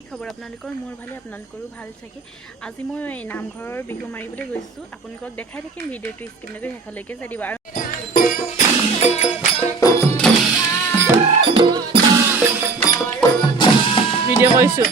খবৰ আপোনালোকৰ মোৰ ভালে আপোনালোকৰো ভাল চাগে আজি মই নামঘৰৰ বিহু মাৰিবলৈ গৈছোঁ আপোনালোকক দেখাই থাকিম ভিডিঅ'টো স্ক্ৰীনলৈকে শেষলৈকে চাই দিব আৰু ভিডিঅ' কৰিছোঁ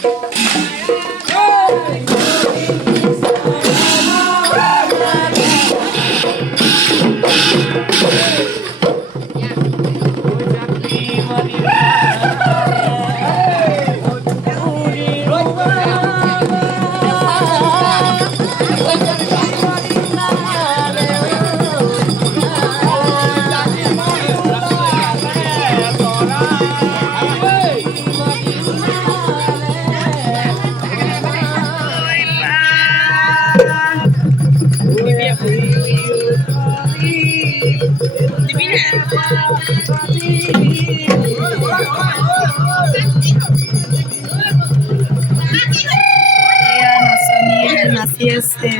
নাচি আছে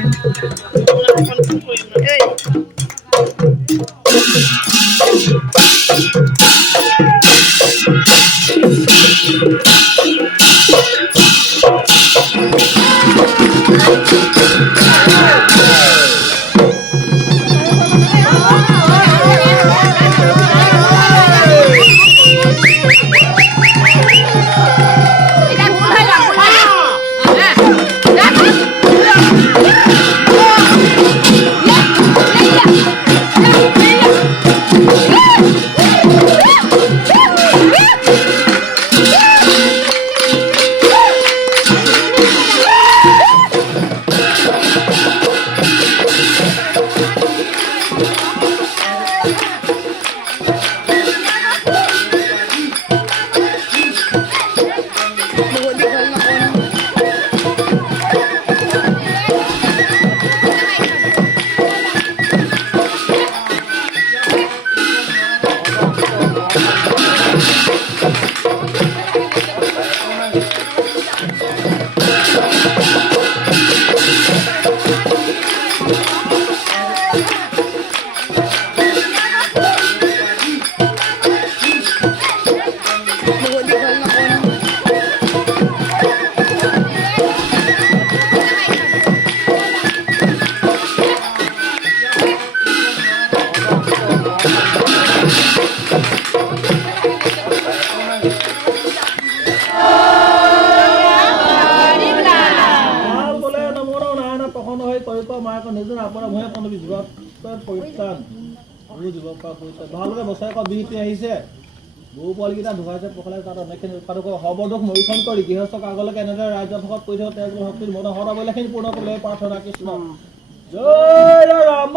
ভালকে বছৰেকত বিহুটি আহিছে গৰু পোৱালিকেইটা ধুৱাইছে পখালে তাত অনেকখিনি উৎপাদক সৰ্বদোষ মৰিখন কৰি গৃহস্থক আগলৈকে এনেদৰে ৰাজ্যৰ ভকত কৰি থওঁ তেওঁৰ শক্তিৰ মনৰ সদাবলীখিনি পূৰ্ণ কৰিবলৈ প্ৰাৰ্থনা কৃষ্ণ জয় ৰাম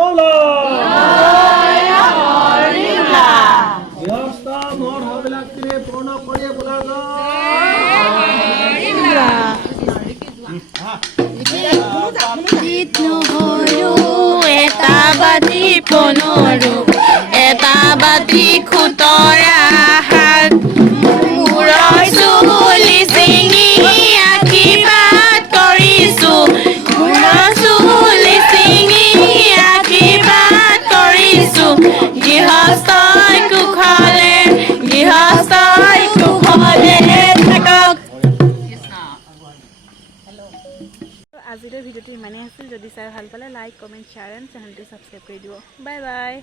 গৃহস্থ মন হবিলাকখিনি পূৰ্ণ কৰিয়ে বোলা এটা বাতি পনৰু এটা বাতি খুতৰা হাত মূৰৰ চুলি চিঙি আশীৰ্বাদ কৰিছোঁ মূৰৰ চুলি চিঙি আশীৰ্বাদ কৰিছোঁ গৃহস্থই কুশলে থাকক। আজিৰ ভিডিঅ'টো ইমানেই আছিল যদি চাই ভাল পালে লাইক কমেণ্ট শ্বেয়াৰ এণ্ড চেনেলটো ছাবস্ক্ৰাইব কৰি দিব বাই বাই।